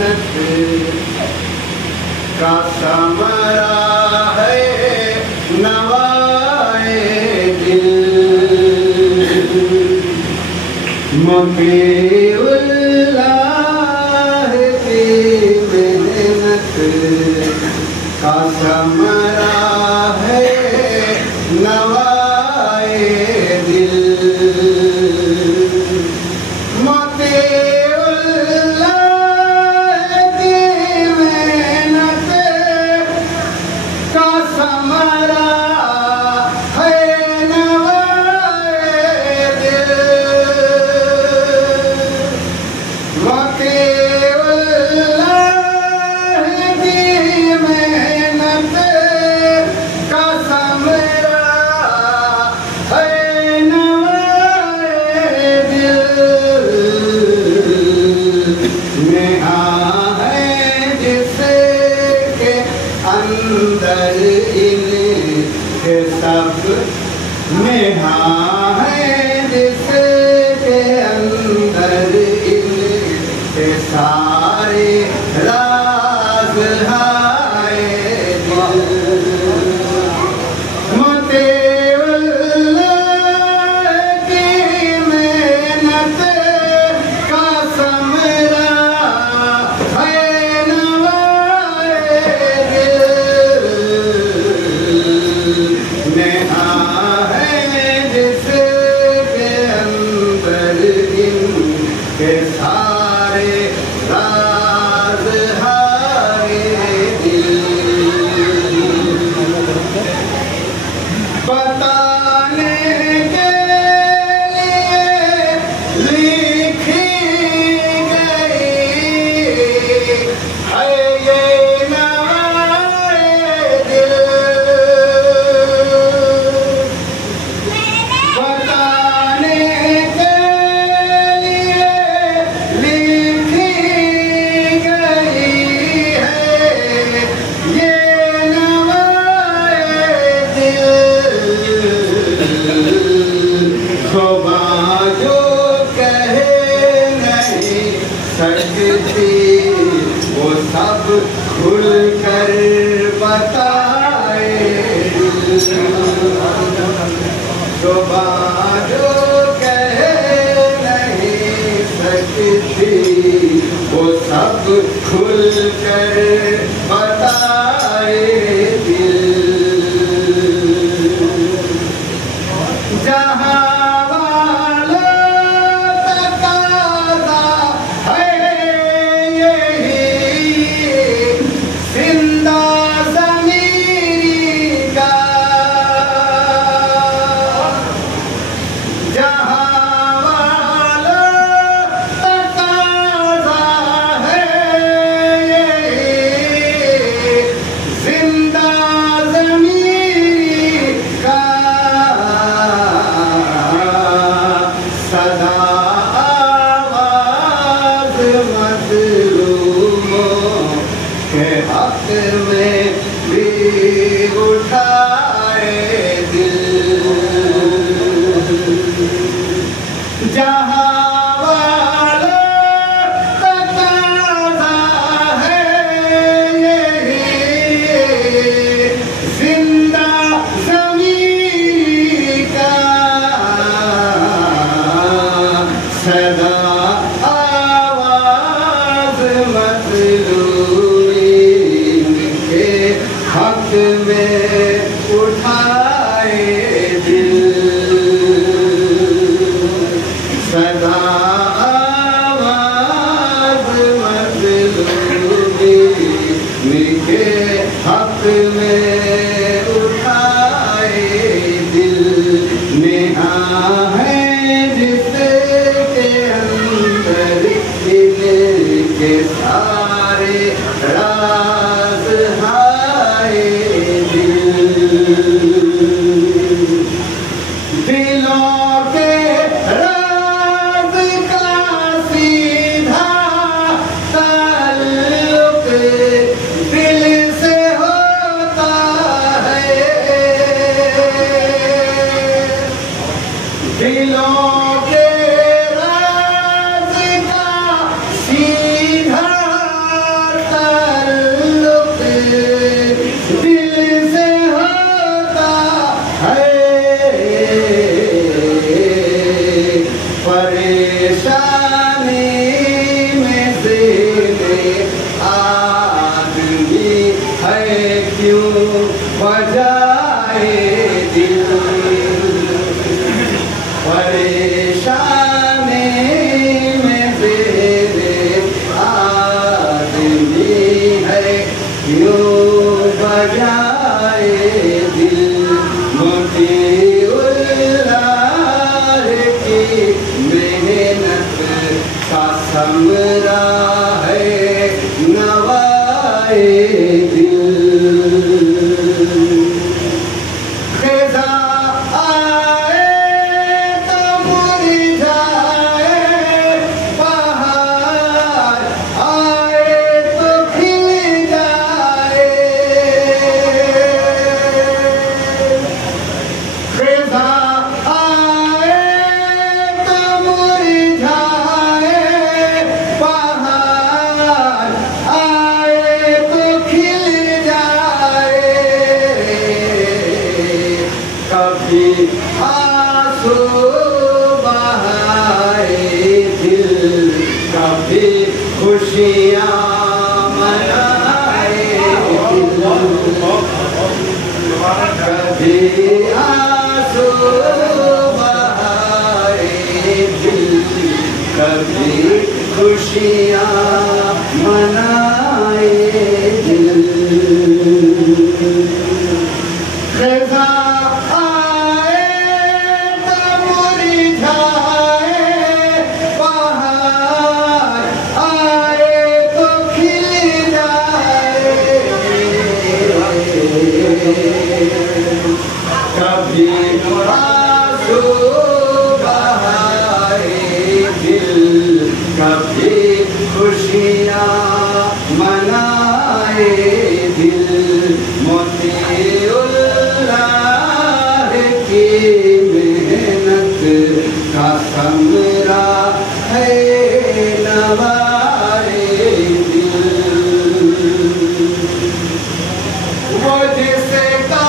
मेहनत का समरा है नवाए दिल। मुकीउल्लाह की मेहनत का समरा है नवाए दिल। मुकीउल्लाह की मेहनत का समरा है नवाए दिल। मुकीउल्लाह की मेहनत का समरा है नवाए दिल। नेहा है जिसके अंदर इनके सब, नेहा है जिसके अंदर इनके सारे राज हाय दिल। मुकीउल्लाह की मेहनत का समरा है नवाए दिल। नेहा है जिसके अंदर इनके सारे राज हाय दिल। बताने के लिए लिखी गई है ये नवाए दिल। बताने के लिए लिखी गई है ये नवाए दिल। शोभा जो कह नहीं सकती वो सब खुल कर बताए। शोभा जो कह नहीं सकती वो सब खुल कर बताए दिल। जहाँ वाला तकाज़ा है यही जिंदा ज़मीरी का। जहाँ वाला तकाज़ा है यही जिंदा ज़मीरी का। सदा आवाज़ मज़लूमों के हक़ में भी उठाए दिल। जहाँ वाला तकाज़ा है यही जिंदा ज़मीरी का। सदा आवाज़ मज़लूमीन के हक़ में उठाए दिल। सदा आवाज़ मज़लूमीन के हक़ में उठाए दिल। नेहा है जिसके अंदर इनके सारे राज हाय दिल। दिलों के राज का सीधा ताल्लुक दिल से होता है। दिलों के राज का सीधा समरा है नवाए दिल। खिज़ा आए तो मुरझाए, बहार आए तो खिल जाए। खिज़ा आंसू बहाए दिल, कभी खुशियाँ मनाए दिल। कभी आंसू बहाए दिल, कभी खुशियाँ मनाए दिल। खिज़ा कभी आंसू बहाए दिल, कभी खुशियाँ मनाए दिल। मोतीउल्लाह की मेहनत का समरा है नवाए दिल। वो जिसका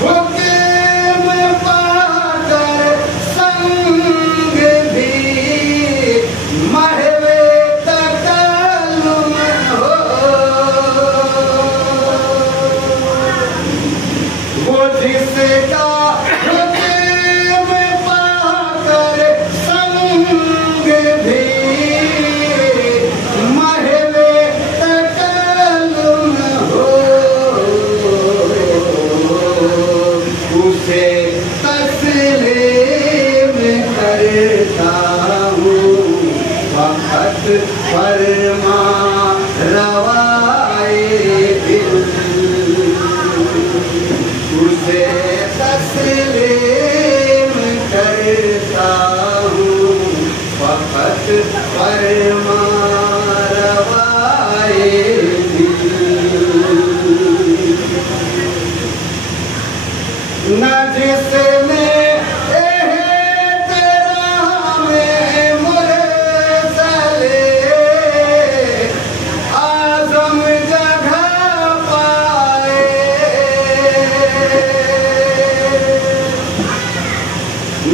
हुक्म पाकर संग भी महवे तकल्लुम हो, वो जिसका हुक्म पाकर संग भी महवे तकल्लुम हो, उसे तस्लीम करता हूँ वक़्त फरमा रवाए दिल। उसे तस्लीम करता हूँ वक़्त फरमा रवाए दिल। न जिसने आज़म जगह पाए,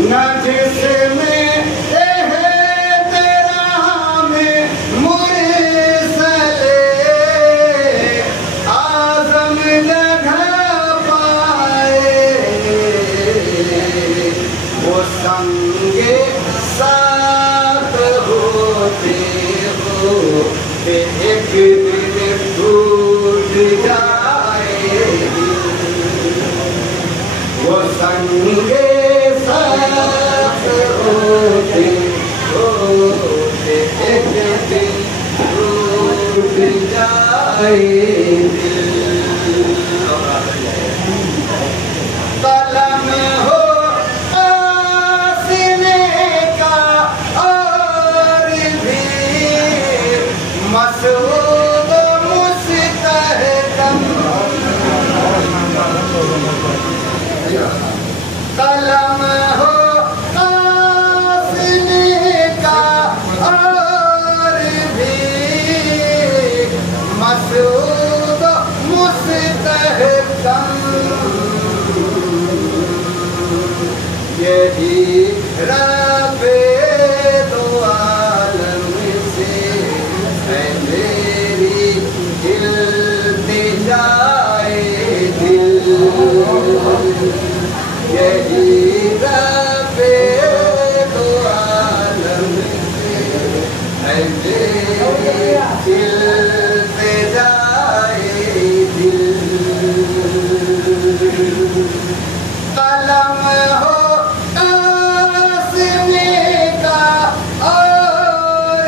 न जिसने आज़म जगह वो संगे साथ होते हो कि एक दिन टूट जाए। वो संगे साथ होते हो कि एक दिन टूट जाए। कलम हो मसूद मुस्तहकम, कलम हो कासिने का और भी मसूद मुस्तहकम। यही रब्बे दो आलम से है मेरी इल्तिजाए दिल। यही रब्बे दो आलम से है मेरी इल्तिजाए दिल। कलम हो कासिने का और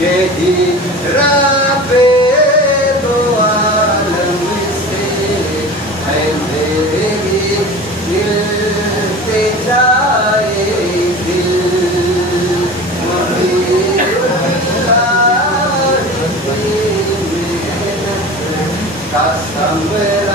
यही राबे दो आलम से है मेरी मिलते जाए दिल कसम